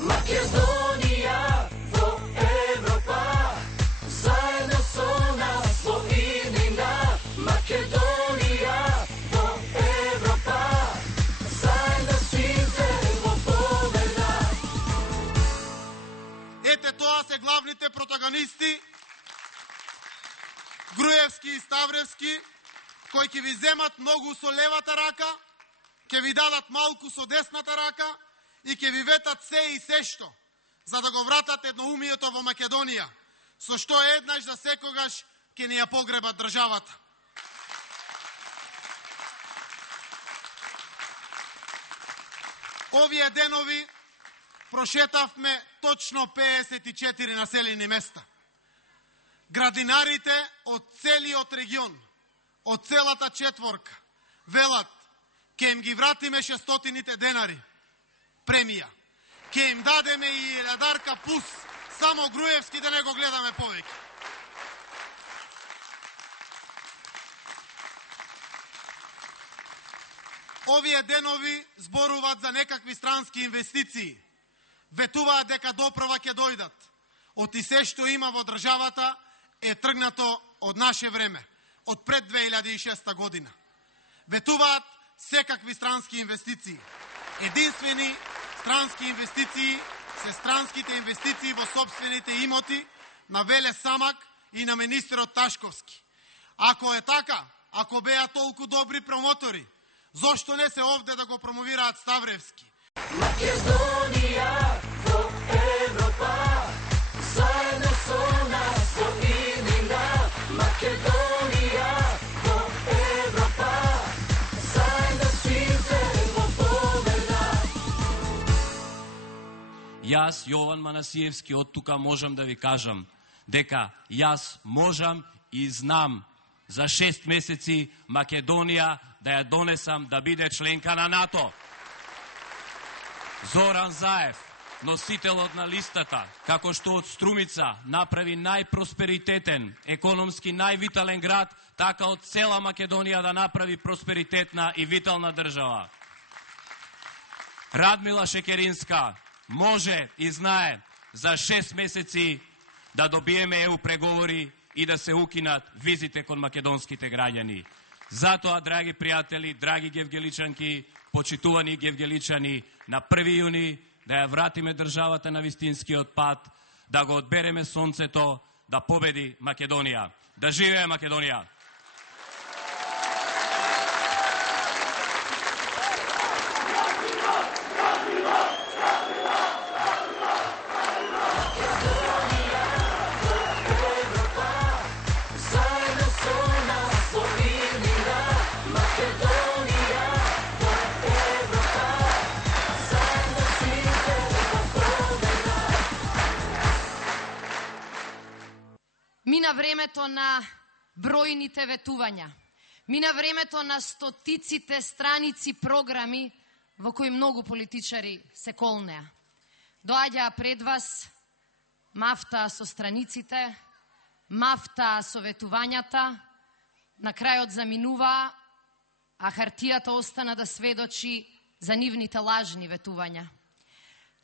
Македонија во Европа, заедно со нас во иднина. Македонија во Европа, заедно сите во победа. Ете тоа се главните протагонисти, Груевски и Ставревски, кои ќе ви земат многу со левата рака, ќе ви дадат малку со десната рака и ќе ви ветат се и се што, за да го вратат едноумието во Македонија, со што еднаш за секогаш ќе ни ја погребат државата. Овие денови прошетавме точно 54 населени места. Градинарите од целиот регион, од целата четворка, велат, ке им ги вратиме 600 денари премија. Ке им дадеме и 1000 пус, само Груевски да не го гледаме повеќе. Овие денови зборуваат за некакви странски инвестиции. Ветуваат дека доправа ќе дојдат. Од и се што има во државата е тргнато од наше време, од пред 2006 година. Ветуваат секакви странски инвестиции. Единствени странски инвестиции се странските инвестиции во собствените имоти на Веле Самак и на министерот Ташковски. Ако е така, ако беа толку добри промотори, зошто не се овде да го промовираат Ставревски? Македонија во Европа, заедно со нас во иднина. Македонија во Европа, заедно сите во победа. Јас, Јован Манасиевски, од тука можам да ви кажам дека јас можам и знам за 6 месеци Македонија да ја донесам да биде членка на НАТО. Зоран Заев, носителот на листата, како што од Струмица направи најпросперитетен, економски највитален град, така од цела Македонија да направи просперитетна и витална држава. Радмила Шекеринска може и знае за 6 месеци да добиеме ЕУ преговори и да се укинат визите кон македонските граѓани. Затоа, драги пријатели, драги гевгеличанки, почитувани гевгеличани, на 1 јуни да ја вратиме државата на вистинскиот пат, да го одбереме сонцето, да победи Македонија. Да живее Македонија! Мина времето на бројните ветувања. Мина времето на стотиците страници програми во кои многу политичари се колнеа. Доаѓаа пред вас мафта со страниците, мафта со ветувањата, на крајот заминуваа, а хартијата остана да сведочи за нивните лажни ветувања.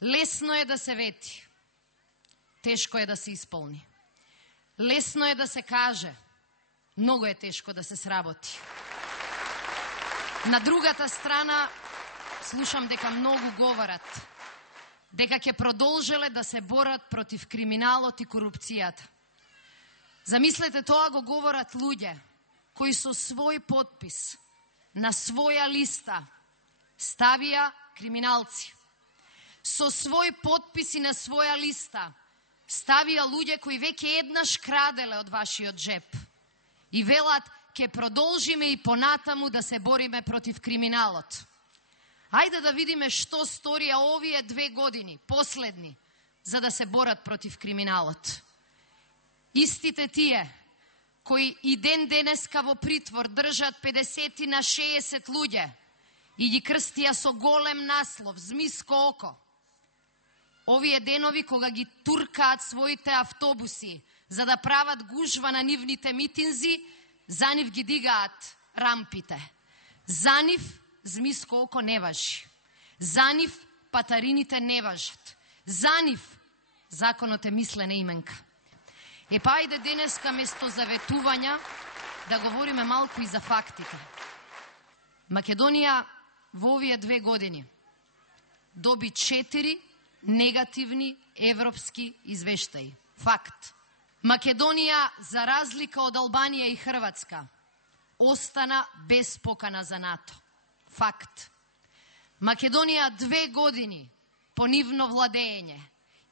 Лесно е да се вети, тешко е да се исполни. Лесно е да се каже, многу е тешко да се сработи. На другата страна, слушам дека многу говорат, дека ќе продолжеле да се борат против криминалот и корупцијата. Замислете, тоа го говорат луѓе кои со свој потпис на своја листа ставија криминалци. Со свој потпис и на своја листа ставија луѓе кои веќе еднаш краделе од вашиот джеп. И велат, ќе продолжиме и понатаму да се бориме против криминалот. Ајде да видиме што сторија овие 2 години, последни, за да се борат против криминалот. Истите тие, кои и ден денеска во притвор држат 50 на 60 луѓе и ги крстија со голем наслов, Змиско око. Овие денови кога ги туркаат своите автобуси за да прават гужва на нивните митинзи, за нив ги дигаат рампите. За нив Змиско око не важи. За нив патарините не важат. За нив законот е мислена именка. Па ајде денеска место за ветувања да говориме малку и за фактите. Македонија во овие 2 години доби 4 негативни европски извештаи. Факт. Македонија, за разлика од Албанија и Хрватска, остана без покана за НАТО. Факт. Македонија 2 години по нивно владење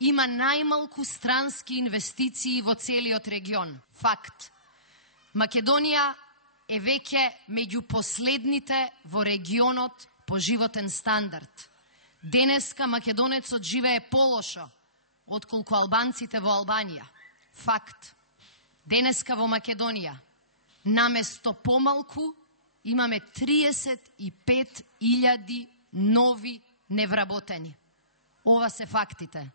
има најмалку странски инвестиции во целиот регион. Факт. Македонија е веќе меѓу последните во регионот по животен стандард. Денеска македонецот живее полошо отколку албанците во Албанија. Факт. Денеска во Македонија наместо помалку имаме 35.000 нови невработени. Ова се фактите.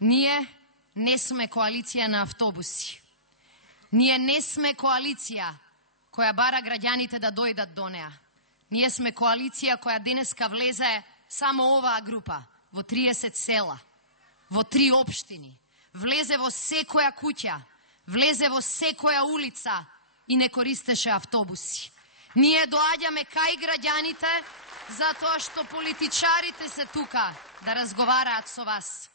Ние не сме коалиција на автобуси. Ние не сме коалиција која бара граѓаните да дојдат до неа. Ние сме коалиција која денеска влезе само оваа група во 30 села, во 3 општини, влезе во секоја куќа, влезе во секоја улица и не користеше автобуси. Ние доаѓаме кај граѓаните затоа што политичарите се тука да разговараат со вас.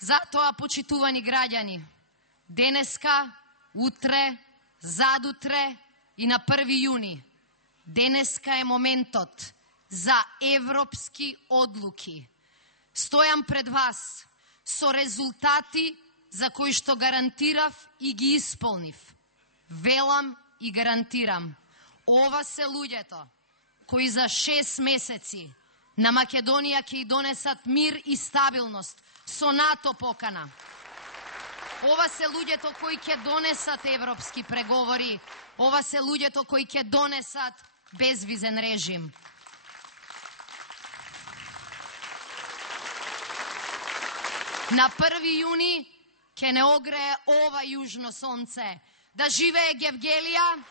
Затоа, почитувани граѓани, денеска, утре, задутре и на 1 јуни, денеска е моментот за европски одлуки. Стојам пред вас со резултати за кои што гарантирав и ги исполнив. Велам и гарантирам. Ова се луѓето кои за 6 месеци на Македонија ќе донесат мир и стабилност со НАТО покана. Ова се луѓето кои ќе донесат европски преговори. Ова се луѓето кои ќе донесат безвизен режим. На 1 јуни ќе не огрее ова јужно сонце. Да живее Гевгелија,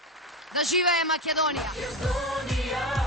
да живее Македонија.